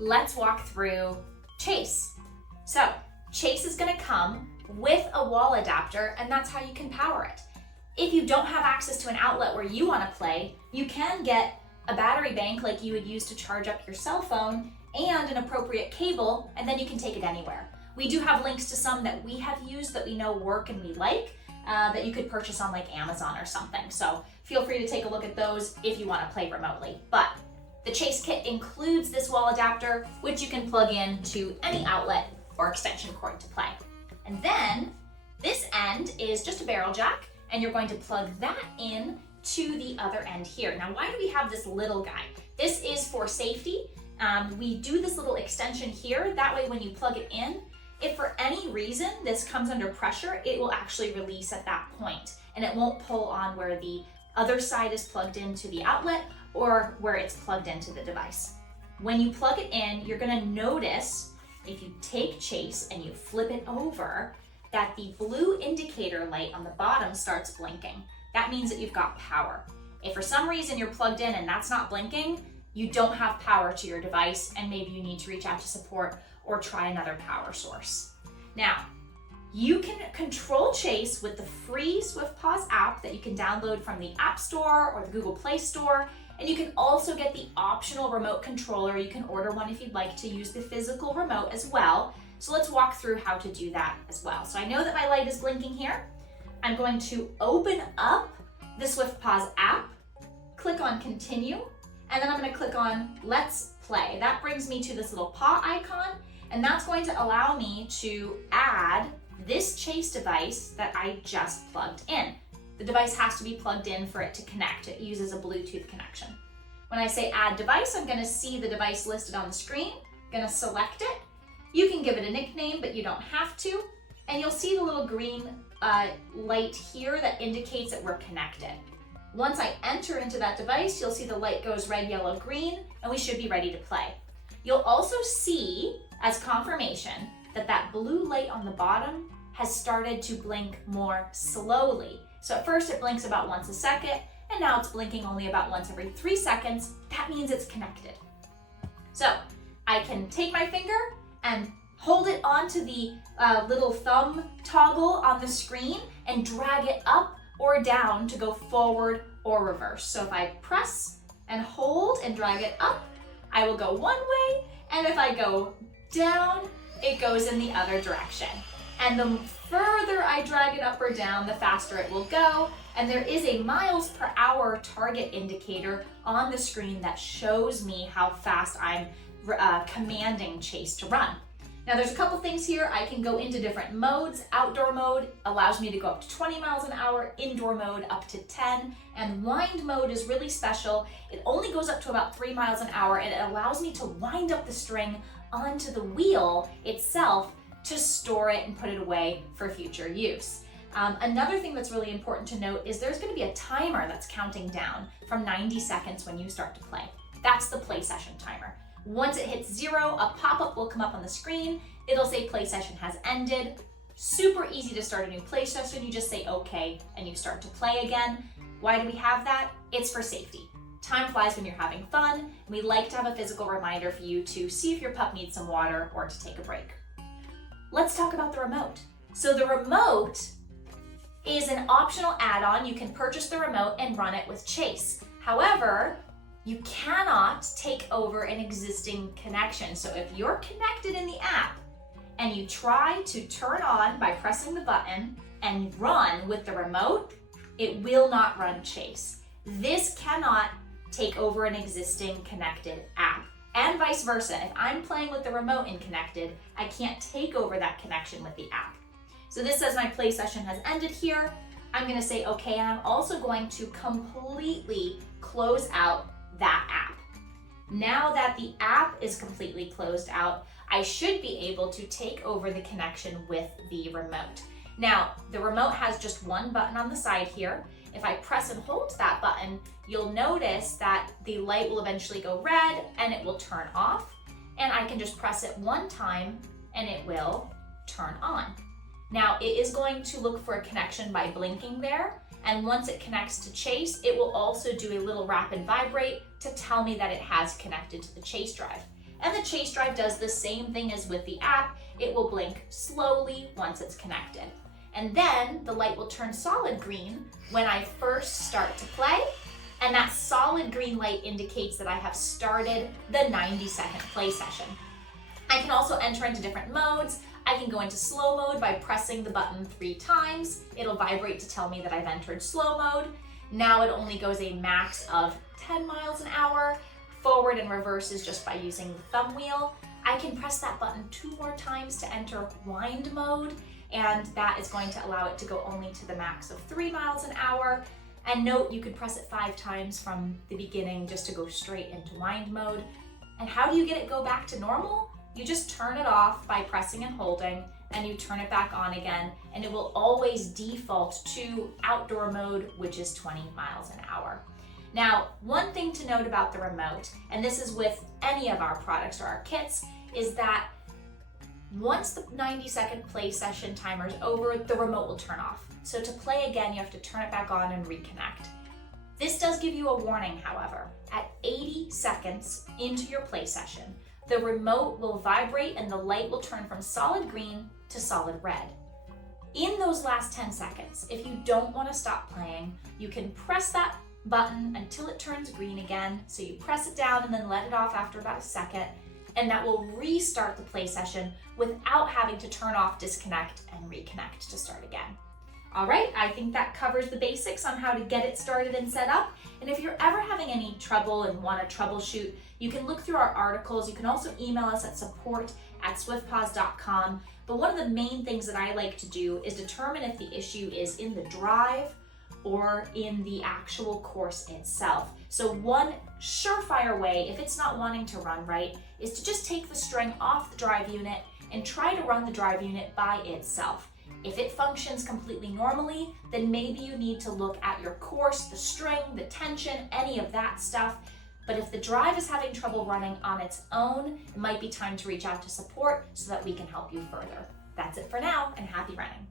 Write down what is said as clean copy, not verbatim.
let's walk through Chase. So Chase is gonna come with a wall adapter, and that's how you can power it. If you don't have access to an outlet where you wanna play, you can get a battery bank like you would use to charge up your cell phone and an appropriate cable, and then you can take it anywhere. We do have links to some that we have used that we know work and we like, that you could purchase on like Amazon or something. So feel free to take a look at those if you wanna play remotely. But the Chase kit includes this wall adapter, which you can plug in to any outlet or extension cord to play. And then this end is just a barrel jack, and you're going to plug that in to the other end here. Now, why do we have this little guy? This is for safety. We do this little extension here. That way, when you plug it in, if for any reason this comes under pressure, it will actually release at that point, and it won't pull on where the other side is plugged into the outlet or where it's plugged into the device. When you plug it in, you're gonna notice if you take Chase and you flip it over, that the blue indicator light on the bottom starts blinking. That means that you've got power. If for some reason you're plugged in and that's not blinking, you don't have power to your device, and maybe you need to reach out to support or try another power source. Now, you can control Chase with the free SwiftPause app that you can download from the App Store or the Google Play Store, and you can also get the optional remote controller. You can order one if you'd like to use the physical remote as well. So let's walk through how to do that as well. So I know that my light is blinking here. I'm going to open up the SwiftPause app, click on Continue, and then I'm gonna click on Let's Play. That brings me to this little paw icon, and that's going to allow me to add this Chase device that I just plugged in. The device has to be plugged in for it to connect. It uses a Bluetooth connection. When I say Add Device, I'm gonna see the device listed on the screen. I'm gonna select it. You can give it a nickname, but you don't have to. And you'll see the little green light here that indicates that we're connected. Once I enter into that device, you'll see the light goes red, yellow, green, and we should be ready to play. You'll also see, as confirmation, that that blue light on the bottom has started to blink more slowly. So at first it blinks about once a second, and now it's blinking only about once every 3 seconds. That means it's connected. So I can take my finger and hold it onto the little thumb toggle on the screen and drag it up or down to go forward or reverse. So if I press and hold and drag it up, I will go one way, and if I go down, it goes in the other direction. And the further I drag it up or down, the faster it will go. And there is a miles per hour target indicator on the screen that shows me how fast I'm commanding Chase to run. Now there's a couple things here. I can go into different modes. Outdoor mode allows me to go up to 20 miles an hour, indoor mode up to 10, and wind mode is really special. It only goes up to about 3 miles an hour, and it allows me to wind up the string onto the wheel itself to store it and put it away for future use. Another thing that's really important to note is there's going to be a timer that's counting down from 90 seconds when you start to play. That's the play session timer. Once it hits 0, a pop-up will come up on the screen. It'll say play session has ended. Super easy to start a new play session. You just say okay and you start to play again. Why do we have that? It's for safety. Time flies when you're having fun, and we like to have a physical reminder for you to see if your pup needs some water or to take a break. Let's talk about the remote. So the remote is an optional add-on. You can purchase the remote and run it with Chase. However, you cannot take over an existing connection. So if you're connected in the app and you try to turn on by pressing the button and run with the remote, it will not run Chase. This cannot take over an existing connected app. And vice versa. If I'm playing with the remote and connected, I can't take over that connection with the app. So this says my play session has ended here. I'm gonna say okay, and I'm also going to completely close out that app. Now that the app is completely closed out, I should be able to take over the connection with the remote. Now, the remote has just one button on the side here. If I press and hold that button, you'll notice that the light will eventually go red and it will turn off. And I can just press it one time and it will turn on. Now, it is going to look for a connection by blinking there. And once it connects to Chase, it will also do a little rapid vibrate to tell me that it has connected to the Chase drive. And the Chase Drive does the same thing as with the app. It will blink slowly once it's connected. And then the light will turn solid green when I first start to play. And that solid green light indicates that I have started the 90-second play session. I can also enter into different modes. I can go into slow mode by pressing the button 3 times. It'll vibrate to tell me that I've entered slow mode. Now it only goes a max of 10 miles an hour. Forward and reverse is just by using the thumb wheel. I can press that button 2 more times to enter wind mode, and that is going to allow it to go only to the max of 3 miles an hour. And note, you could press it 5 times from the beginning just to go straight into wind mode. And how do you get it go back to normal? You just turn it off by pressing and holding, and you turn it back on again, and it will always default to outdoor mode, which is 20 miles an hour. Now, one thing to note about the remote, and this is with any of our products or our kits, is that once the 90-second play session timer is over, the remote will turn off. So to play again, you have to turn it back on and reconnect. This does give you a warning, however. At 80 seconds into your play session, the remote will vibrate and the light will turn from solid green to solid red. In those last 10 seconds, if you don't want to stop playing, you can press that button until it turns green again. So you press it down and then let it off after about a second, and that will restart the play session without having to turn off, disconnect, and reconnect to start again. All right, I think that covers the basics on how to get it started and set up. And if you're ever having any trouble and want to troubleshoot, you can look through our articles. You can also email us at support@swiftpause.com. But one of the main things that I like to do is determine if the issue is in the drive or in the actual course itself. So one surefire way, if it's not wanting to run right, is to just take the string off the drive unit and try to run the drive unit by itself. If it functions completely normally, then maybe you need to look at your course, the string, the tension, any of that stuff. But if the drive is having trouble running on its own, it might be time to reach out to support so that we can help you further. That's it for now, and happy running.